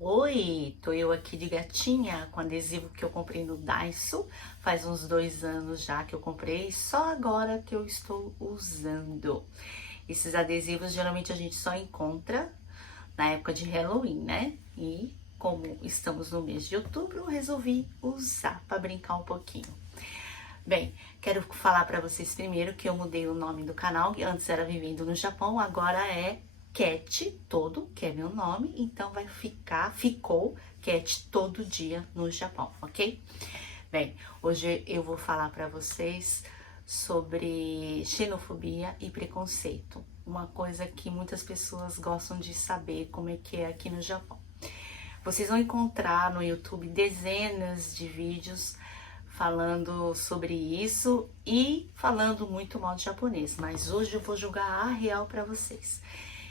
Oi, tô eu aqui de gatinha com adesivo que eu comprei no Daiso. Faz uns 2 anos já que eu comprei, só agora que eu estou usando. Esses adesivos geralmente a gente só encontra na época de Halloween, né? E como estamos no mês de outubro, eu resolvi usar para brincar um pouquinho. Bem, quero falar para vocês primeiro que eu mudei o nome do canal, que antes era Vivendo no Japão, agora é Cat Todo, que é meu nome, então ficou Cat Todo Dia no Japão, ok? Bem, hoje eu vou falar para vocês sobre xenofobia e preconceito, uma coisa que muitas pessoas gostam de saber como é que é aqui no Japão. Vocês vão encontrar no YouTube dezenas de vídeos falando sobre isso e falando muito mal de japonês, mas hoje eu vou jogar a real para vocês.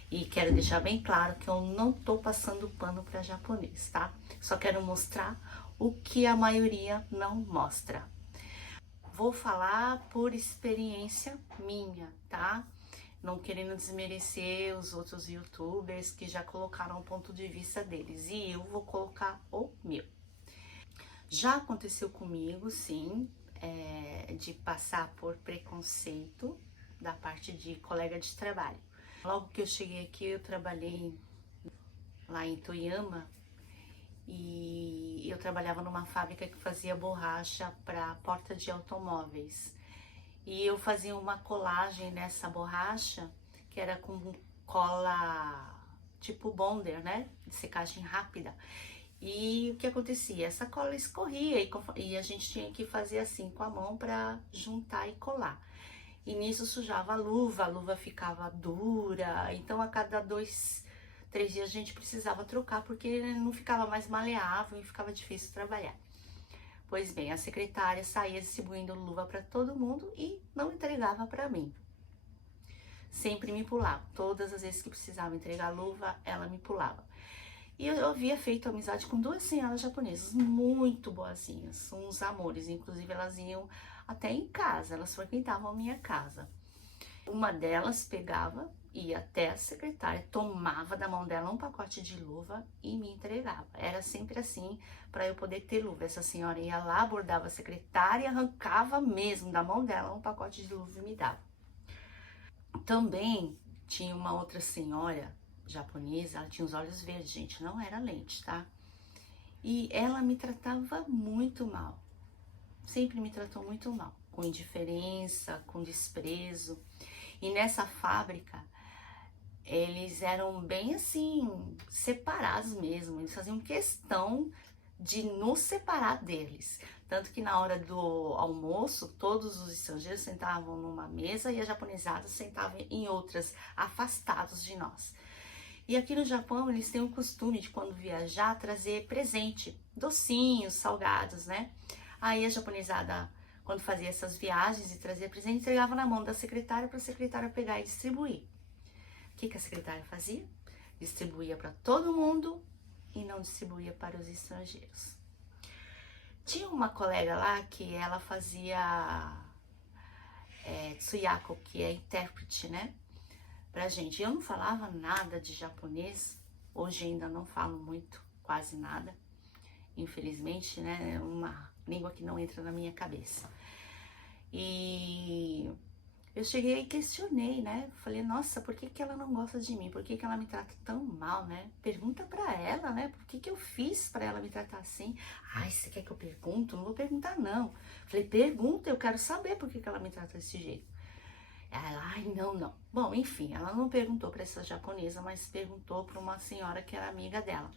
E quero deixar bem claro que eu não tô passando pano para japonês, tá? Só quero mostrar o que a maioria não mostra. Vou falar por experiência minha, tá? Não querendo desmerecer os outros youtubers que já colocaram o ponto de vista deles. E eu vou colocar o meu. Já aconteceu comigo, sim, de passar por preconceito da parte de colega de trabalho. Logo que eu cheguei aqui, eu trabalhei lá em Toyama e eu trabalhava numa fábrica que fazia borracha para porta de automóveis. E eu fazia uma colagem nessa borracha que era com cola tipo bonder, né? De secagem rápida. E o que acontecia? Essa cola escorria e a gente tinha que fazer assim com a mão para juntar e colar. E nisso sujava a luva ficava dura, então a cada 2, 3 dias a gente precisava trocar porque não ficava mais maleável e ficava difícil trabalhar. Pois bem, a secretária saía distribuindo luva para todo mundo e não entregava para mim. Sempre me pulava, todas as vezes que precisava entregar luva, ela me pulava. E eu havia feito amizade com duas senhoras japonesas muito boazinhas, uns amores, inclusive elas iam até em casa, elas frequentavam a minha casa. Uma delas pegava, ia até a secretária, tomava da mão dela um pacote de luva e me entregava. Era sempre assim para eu poder ter luva. Essa senhora ia lá, abordava a secretária, arrancava mesmo da mão dela um pacote de luva e me dava. Também tinha uma outra senhora japonesa, ela tinha os olhos verdes, gente, não era lente, tá? E ela me tratava muito mal, sempre me tratou muito mal, com indiferença, com desprezo. E nessa fábrica, eles eram bem assim, separados mesmo, eles faziam questão de nos separar deles. Tanto que na hora do almoço, todos os estrangeiros sentavam numa mesa e a japonesada sentava em outras, afastados de nós. E aqui no Japão, eles têm o costume de, quando viajar, trazer presente, docinhos, salgados, né? Aí a japonesada, quando fazia essas viagens e trazia presente, entregava na mão da secretária para a secretária pegar e distribuir. O que a secretária fazia? Distribuía para todo mundo e não distribuía para os estrangeiros. Tinha uma colega lá que ela fazia tsuyako, que é intérprete, né? Pra gente. Eu não falava nada de japonês, hoje ainda não falo muito, quase nada, infelizmente, né? É uma língua que não entra na minha cabeça. E eu cheguei e questionei, né? Falei, nossa, por que ela não gosta de mim? Por que ela me trata tão mal, né? Pergunta pra ela, né? Por que eu fiz pra ela me tratar assim? Ai, você quer que eu pergunte? Não vou perguntar, não. Falei, pergunta, eu quero saber por que ela me trata desse jeito. Ela, ai, não. Bom, enfim, ela não perguntou para essa japonesa, mas perguntou para uma senhora que era amiga dela.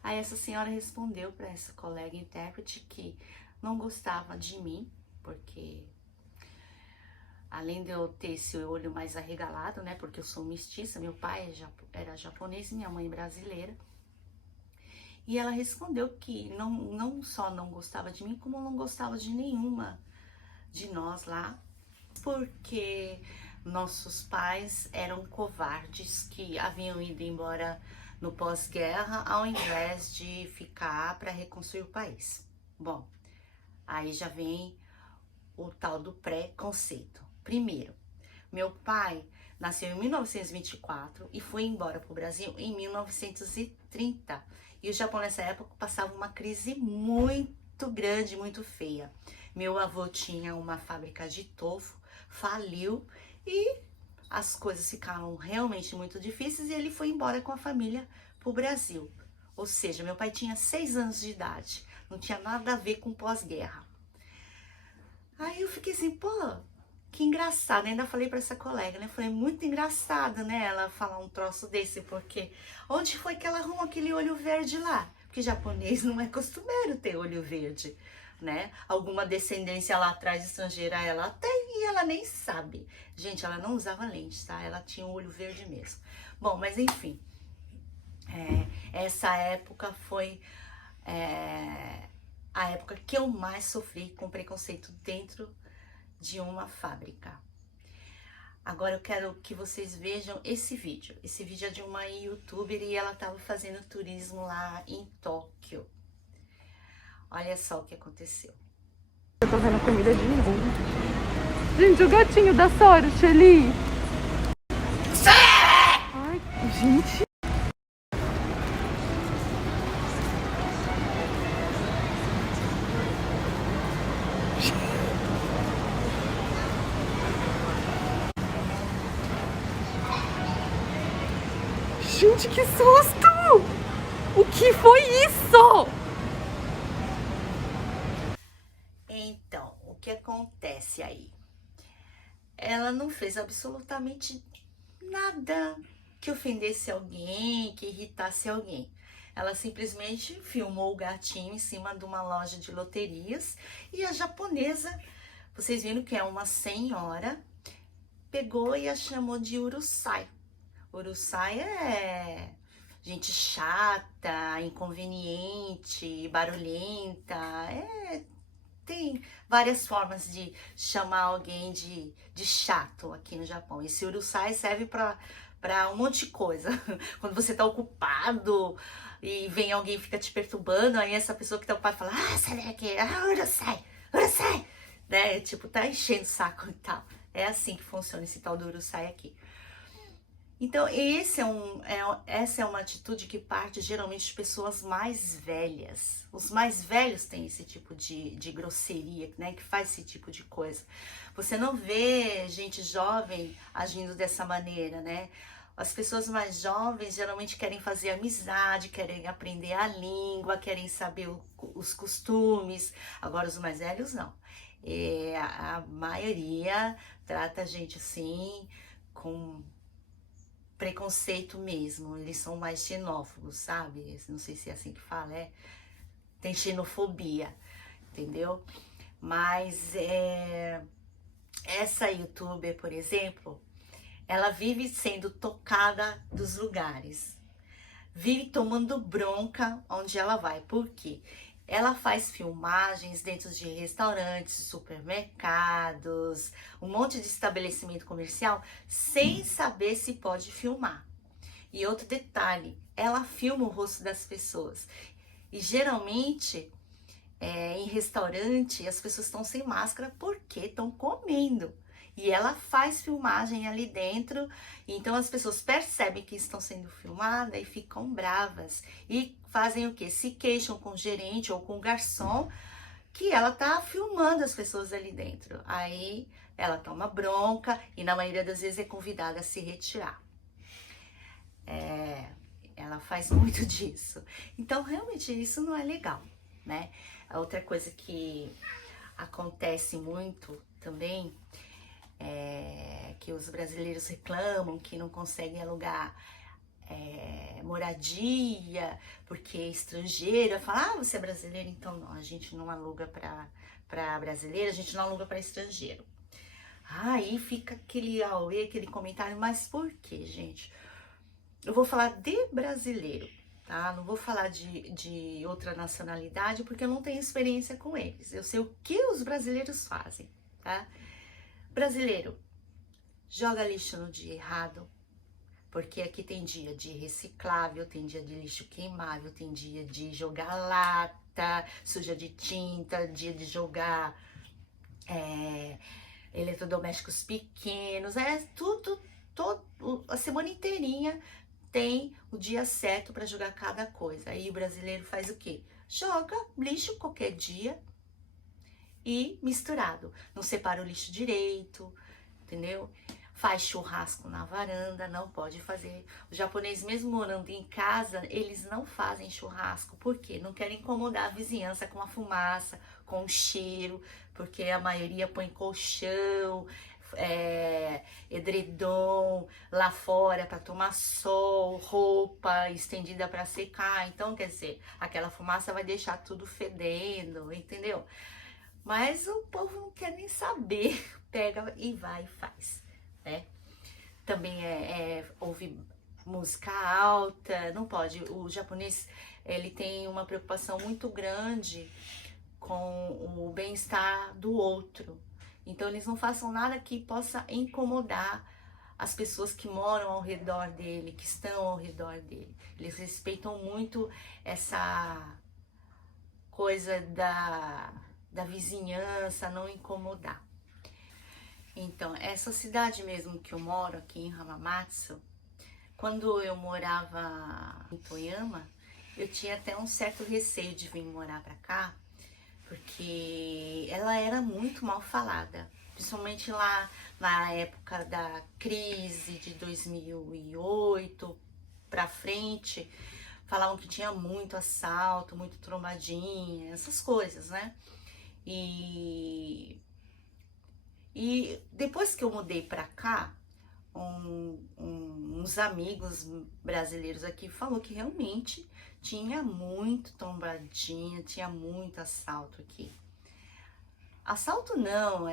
Aí essa senhora respondeu para essa colega intérprete que não gostava de mim, porque além de eu ter esse olho mais arregalado, né, porque eu sou mestiça, meu pai era japonês e minha mãe brasileira. E ela respondeu que não só não gostava de mim, como não gostava de nenhuma de nós lá, porque nossos pais eram covardes que haviam ido embora no pós-guerra ao invés de ficar para reconstruir o país. Bom, aí já vem o tal do preconceito. Primeiro, meu pai nasceu em 1924 e foi embora para o Brasil em 1930. E o Japão nessa época passava uma crise muito grande, muito feia. Meu avô tinha uma fábrica de tofu, faliu e as coisas ficaram realmente muito difíceis e ele foi embora com a família para o Brasil. Ou seja, meu pai tinha 6 anos de idade, não tinha nada a ver com pós-guerra. Aí eu fiquei assim, pô, que engraçado. Ainda falei para essa colega, né? Foi muito engraçado, né? Ela falar um troço desse, porque onde foi que ela arrumou aquele olho verde lá? Porque japonês não é costumeiro ter olho verde, né? Alguma descendência lá atrás estrangeira ela tem e ela nem sabe. Gente, ela não usava lente, tá? Ela tinha um olho verde mesmo. Bom, mas enfim, essa época foi a época que eu mais sofri com preconceito dentro de uma fábrica. Agora eu quero que vocês vejam esse vídeo. Esse vídeo é de uma youtuber e ela estava fazendo turismo lá em Tóquio. Olha só o que aconteceu. Eu tô vendo comida de novo. Gente, o gatinho da Sora, Shelly. Ai, gente. Gente, que susto! O que foi isso? Então, o que acontece aí? Ela não fez absolutamente nada que ofendesse alguém, que irritasse alguém. Ela simplesmente filmou o gatinho em cima de uma loja de loterias e a japonesa, vocês viram que é uma senhora, pegou e a chamou de Urusai. Urusai é gente chata, inconveniente, barulhenta, tem várias formas de chamar alguém de chato aqui no Japão. Esse Urusai serve para um monte de coisa. Quando você tá ocupado e vem alguém e fica te perturbando, aí essa pessoa que tá ocupada fala, sai daqui, Urusai, Urusai, né? Tipo, tá enchendo o saco e tal. É assim que funciona esse tal do Urusai aqui. Então, essa é uma atitude que parte geralmente de pessoas mais velhas. Os mais velhos têm esse tipo de grosseria, né? Que faz esse tipo de coisa. Você não vê gente jovem agindo dessa maneira, né? As pessoas mais jovens geralmente querem fazer amizade, querem aprender a língua, querem saber os costumes. Agora, os mais velhos, não. A maioria trata a gente assim, com preconceito mesmo, eles são mais xenófobos, sabe? Não sei se é assim que fala, tem xenofobia, entendeu? Mas essa youtuber, por exemplo, ela vive sendo tocada dos lugares, vive tomando bronca onde ela vai, por quê? Ela faz filmagens dentro de restaurantes, supermercados, um monte de estabelecimento comercial, sem saber se pode filmar. E outro detalhe, ela filma o rosto das pessoas. E geralmente, em restaurante, as pessoas estão sem máscara porque estão comendo. E ela faz filmagem ali dentro, então as pessoas percebem que estão sendo filmadas e ficam bravas. E fazem o quê? Se queixam com o gerente ou com o garçom que ela tá filmando as pessoas ali dentro. Aí ela toma bronca e na maioria das vezes é convidada a se retirar. Ela faz muito disso. Então, realmente, isso não é legal, né? A outra coisa que acontece muito também que os brasileiros reclamam que não conseguem alugar moradia porque é estrangeiro. Fala, você é brasileiro? Então não, a gente não aluga para brasileiro, a gente não aluga para estrangeiro. Aí fica aquele auê, aquele comentário, mas por quê, gente? Eu vou falar de brasileiro, tá? Não vou falar de outra nacionalidade porque eu não tenho experiência com eles. Eu sei o que os brasileiros fazem, tá? Brasileiro joga lixo no dia errado, porque aqui tem dia de reciclável, tem dia de lixo queimável, tem dia de jogar lata suja de tinta, dia de jogar eletrodomésticos pequenos, tudo a semana inteirinha tem o dia certo para jogar cada coisa. Aí o brasileiro faz o quê? Joga lixo qualquer dia e misturado. Não separa o lixo direito, entendeu? Faz churrasco na varanda, não pode fazer. Os japoneses, mesmo morando em casa, eles não fazem churrasco. Por quê? Não querem incomodar a vizinhança com a fumaça, com o cheiro, porque a maioria põe colchão, edredom lá fora para tomar sol, roupa estendida para secar. Então, quer dizer, aquela fumaça vai deixar tudo fedendo, entendeu? Mas o povo não quer nem saber, pega e vai e faz, né? Também ouve música alta, não pode. O japonês, ele tem uma preocupação muito grande com o bem-estar do outro. Então, eles não façam nada que possa incomodar as pessoas que moram ao redor dele, que estão ao redor dele. Eles respeitam muito essa coisa da vizinhança, não incomodar. Então, essa cidade mesmo que eu moro, aqui em Hamamatsu, quando eu morava em Toyama, eu tinha até um certo receio de vir morar pra cá, porque ela era muito mal falada, principalmente lá na época da crise de 2008 pra frente, falavam que tinha muito assalto, muito trombadinha, essas coisas, né? E depois que eu mudei pra cá, uns amigos brasileiros aqui falou que realmente tinha muito trombadinha, tinha muito assalto aqui. Assalto não,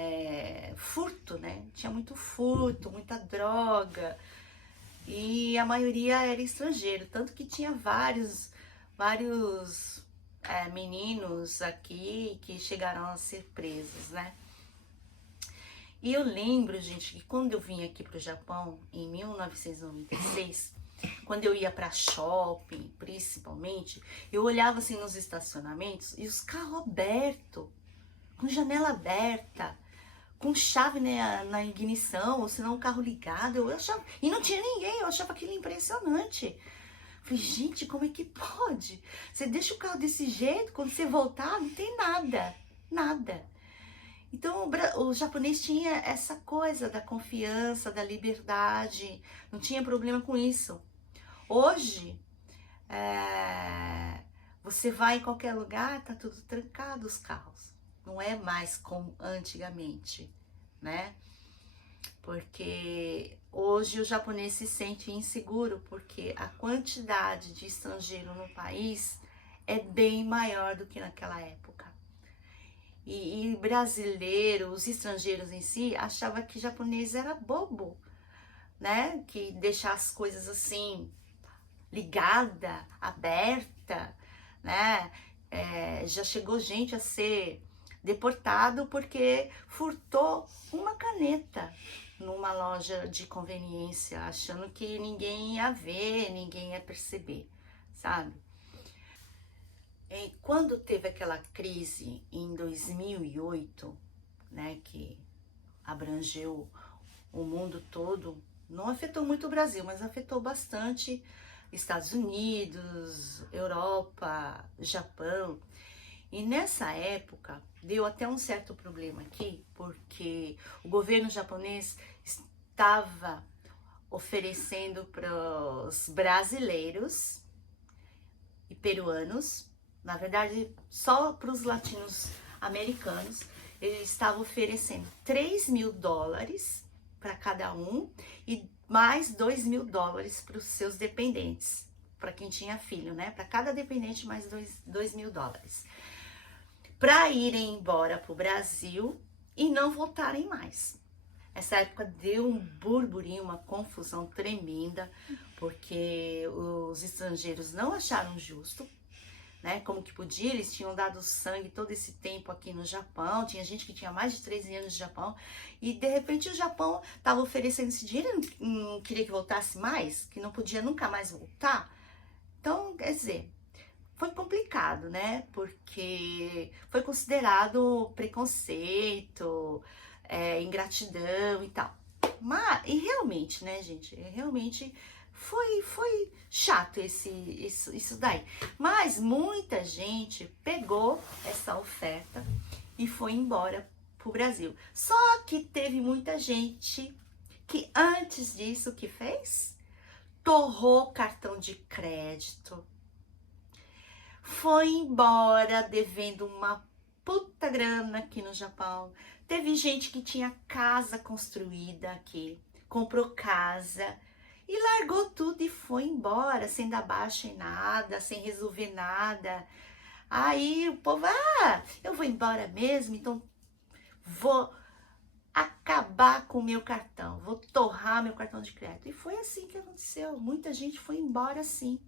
furto, né? Tinha muito furto, muita droga. E a maioria era estrangeiro, tanto que tinha vários meninos aqui que chegaram a ser presos, né? E eu lembro, gente, que quando eu vim aqui pro Japão, em 1996, quando eu ia para shopping, principalmente, eu olhava assim nos estacionamentos e os carros abertos, com janela aberta, com chave na ignição, ou senão o carro ligado, eu achava, e não tinha ninguém, eu achava aquilo impressionante. Falei, gente, como é que pode? Você deixa o carro desse jeito, quando você voltar, não tem nada, nada. Então o japonês tinha essa coisa da confiança, da liberdade, não tinha problema com isso. Hoje, você vai em qualquer lugar, tá tudo trancado os carros. Não é mais como antigamente, né? Porque hoje o japonês se sente inseguro, porque a quantidade de estrangeiro no país é bem maior do que naquela época. E brasileiro, os estrangeiros em si, achavam que japonês era bobo, né? Que deixar as coisas assim, ligada, aberta, né? Já chegou gente a ser deportado porque furtou uma caneta numa loja de conveniência, achando que ninguém ia ver, ninguém ia perceber, sabe? E quando teve aquela crise em 2008, né, que abrangeu o mundo todo, não afetou muito o Brasil, mas afetou bastante Estados Unidos, Europa, Japão. E nessa época deu até um certo problema aqui, porque o governo japonês estava oferecendo para os brasileiros e peruanos, na verdade só para os latinos americanos, ele estava oferecendo $3.000 para cada um e mais $2.000 para os seus dependentes, para quem tinha filho, né? Para cada dependente mais $2.000, para irem embora para o Brasil e não voltarem mais. Essa época deu um burburinho, uma confusão tremenda, porque os estrangeiros não acharam justo, né? Como que podia? Eles tinham dado sangue todo esse tempo aqui no Japão, tinha gente que tinha mais de 13 anos de Japão, e de repente o Japão estava oferecendo esse dinheiro, não queria que voltasse mais, que não podia nunca mais voltar. Então, quer dizer, foi complicado, né? Porque foi considerado preconceito, ingratidão e tal. Mas, e realmente, né, gente? Realmente foi chato isso daí. Mas muita gente pegou essa oferta e foi embora pro Brasil. Só que teve muita gente que antes disso, o que fez? Torrou cartão de crédito, foi embora devendo uma puta grana aqui no Japão. Teve gente que tinha casa construída aqui, comprou casa e largou tudo e foi embora, sem dar baixa em nada, sem resolver nada. Aí o povo, eu vou embora mesmo, então vou acabar com o meu cartão, vou torrar meu cartão de crédito. E foi assim que aconteceu. Muita gente foi embora assim,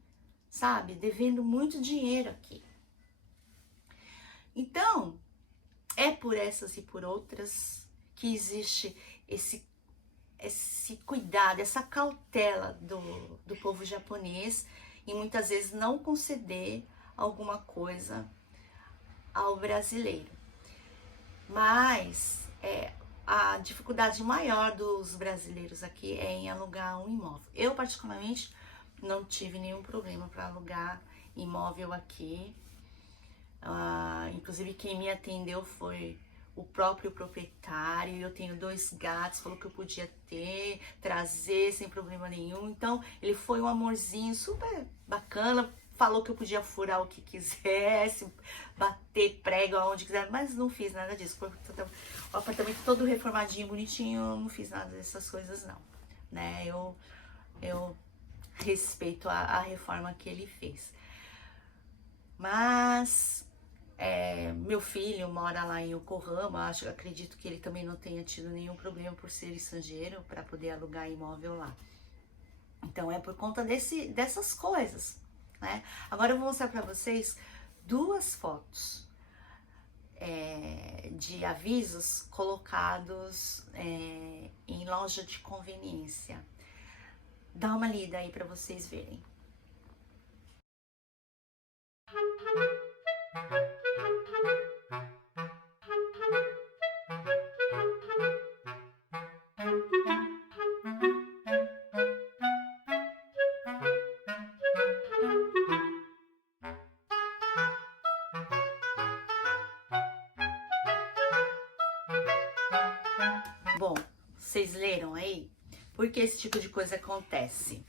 sabe? Devendo muito dinheiro aqui. Então, é por essas e por outras que existe esse cuidado, essa cautela do povo japonês e muitas vezes não conceder alguma coisa ao brasileiro. Mas a dificuldade maior dos brasileiros aqui é em alugar um imóvel. Eu, particularmente, não tive nenhum problema para alugar imóvel aqui. Inclusive, quem me atendeu foi o próprio proprietário. Eu tenho 2 gatos, falou que eu podia trazer sem problema nenhum. Então, ele foi um amorzinho super bacana. Falou que eu podia furar o que quisesse, bater prego aonde quiser, mas não fiz nada disso. O apartamento todo reformadinho, bonitinho, eu não fiz nada dessas coisas não, né? Eu respeito a reforma que ele fez. Mas meu filho mora lá em Yokohama, acredito que ele também não tenha tido nenhum problema por ser estrangeiro para poder alugar imóvel lá. Então é por conta dessas coisas. Né? Agora eu vou mostrar para vocês 2 fotos de avisos colocados em loja de conveniência. Dá uma lida aí para vocês verem. Bom, vocês leram aí? Por que esse tipo de coisa acontece?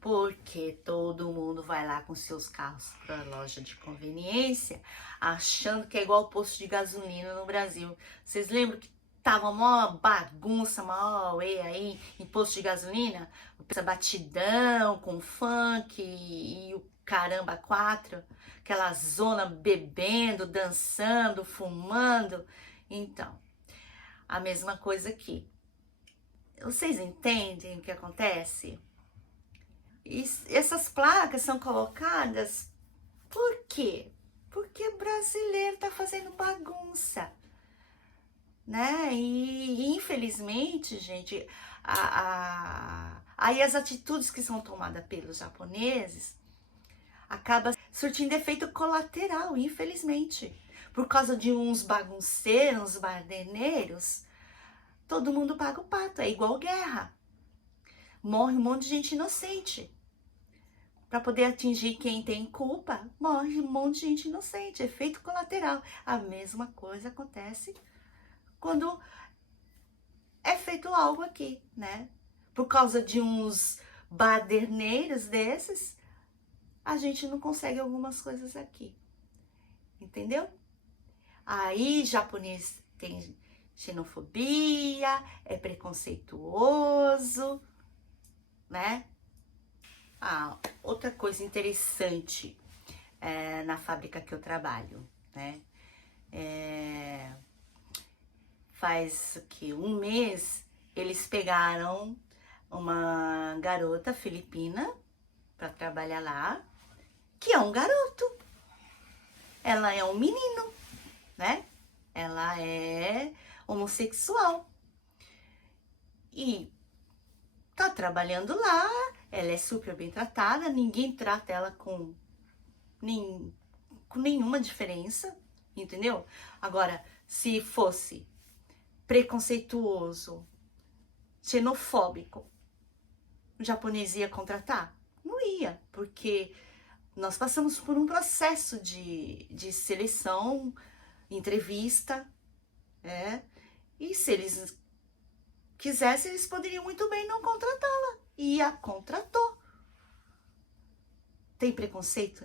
Porque todo mundo vai lá com seus carros para a loja de conveniência, achando que é igual o posto de gasolina no Brasil. Vocês lembram que tava uma bagunça, uma auê aí em posto de gasolina? Essa batidão com funk e o caramba 4, aquela zona bebendo, dançando, fumando. Então, a mesma coisa aqui. Vocês entendem o que acontece? E essas placas são colocadas por quê? Porque o brasileiro tá fazendo bagunça, né? E infelizmente, gente, aí as atitudes que são tomadas pelos japoneses acaba surtindo efeito colateral, infelizmente. Por causa de uns bagunceiros, uns baderneiros, todo mundo paga o pato, é igual guerra. Morre um monte de gente inocente. Para poder atingir quem tem culpa, morre um monte de gente inocente, efeito colateral. A mesma coisa acontece quando é feito algo aqui, né? Por causa de uns baderneiros desses, a gente não consegue algumas coisas aqui. Entendeu? Aí, japonês tem xenofobia, é preconceituoso, né? Outra coisa interessante na fábrica que eu trabalho, né? Faz o que? Um mês eles pegaram uma garota filipina para trabalhar lá, que é um garoto. Ela é um menino, né? Ela é homossexual. E tá trabalhando lá, ela é super bem tratada, ninguém trata ela com nenhuma diferença, entendeu? Agora, se fosse preconceituoso, xenofóbico, o japonês ia contratar? Não ia, porque nós passamos por um processo de seleção, entrevista, e se eles quisessem, eles poderiam muito bem não contratá-la. E a contratou. Tem preconceito?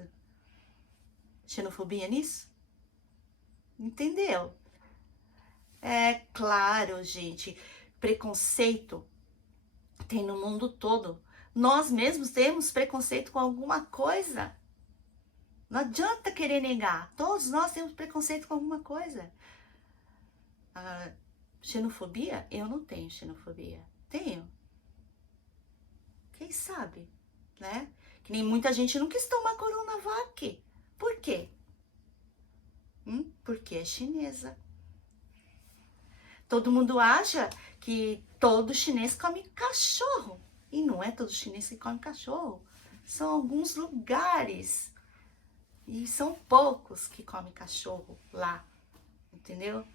Xenofobia nisso? Entendeu? É claro, gente, preconceito tem no mundo todo. Nós mesmos temos preconceito com alguma coisa. Não adianta querer negar. Todos nós temos preconceito com alguma coisa. Xenofobia? Eu não tenho xenofobia. Tenho. Quem sabe, né? Que nem muita gente não quis tomar Coronavac. Por quê? Porque é chinesa. Todo mundo acha que todo chinês come cachorro. E não é todo chinês que come cachorro. São alguns lugares. E são poucos que comem cachorro lá. Entendeu?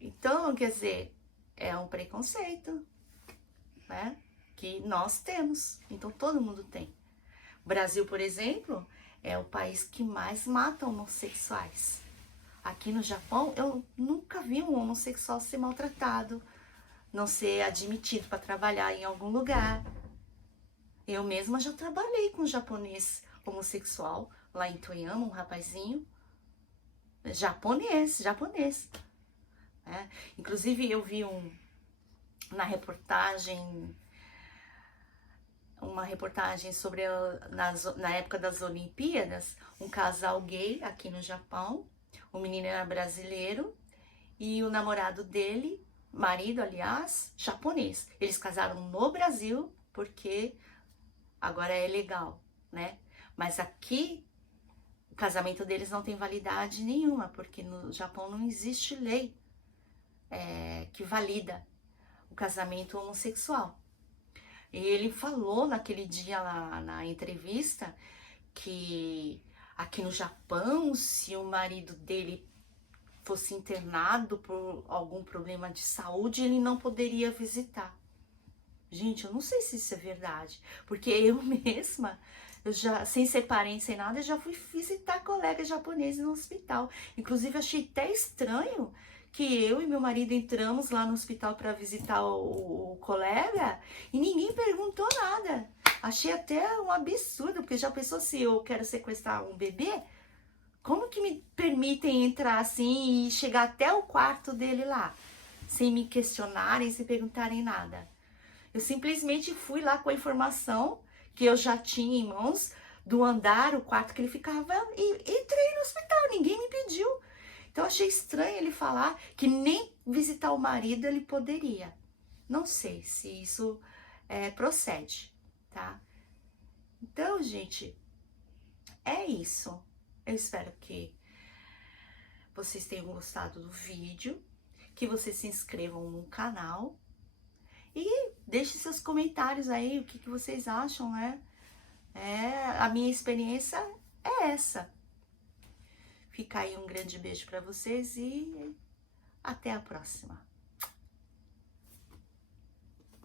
Então, quer dizer, é um preconceito, né? Que nós temos. Então, todo mundo tem. O Brasil, por exemplo, é o país que mais mata homossexuais. Aqui no Japão, eu nunca vi um homossexual ser maltratado, não ser admitido para trabalhar em algum lugar. Eu mesma já trabalhei com um japonês homossexual lá em Toyama, um rapazinho. Japonês. Inclusive, eu vi na reportagem, uma reportagem sobre na época das Olimpíadas, um casal gay aqui no Japão. O menino era brasileiro e o namorado dele, marido, aliás, japonês. Eles casaram no Brasil porque agora é legal, né? Mas aqui o casamento deles não tem validade nenhuma, porque no Japão não existe lei que valida o casamento homossexual. E ele falou naquele dia lá na entrevista que aqui no Japão, se o marido dele fosse internado por algum problema de saúde, ele não poderia visitar. Gente, eu não sei se isso é verdade, porque eu mesma, sem ser parente, sem nada, eu já fui visitar colegas japoneses no hospital. Inclusive, achei até estranho que eu e meu marido entramos lá no hospital para visitar o colega e ninguém perguntou nada. Achei até um absurdo, porque já pensou se eu quero sequestrar um bebê? Como que me permitem entrar assim e chegar até o quarto dele lá, sem me questionarem, sem perguntarem nada? Eu simplesmente fui lá com a informação que eu já tinha em mãos do andar, o quarto que ele ficava, e entrei no hospital, ninguém me pediu. Então, eu achei estranho ele falar que nem visitar o marido ele poderia. Não sei se isso procede, tá? Então, gente, é isso. Eu espero que vocês tenham gostado do vídeo, que vocês se inscrevam no canal e deixem seus comentários aí, o que vocês acham, né? A minha experiência é essa. Fica aí um grande beijo para vocês e até a próxima.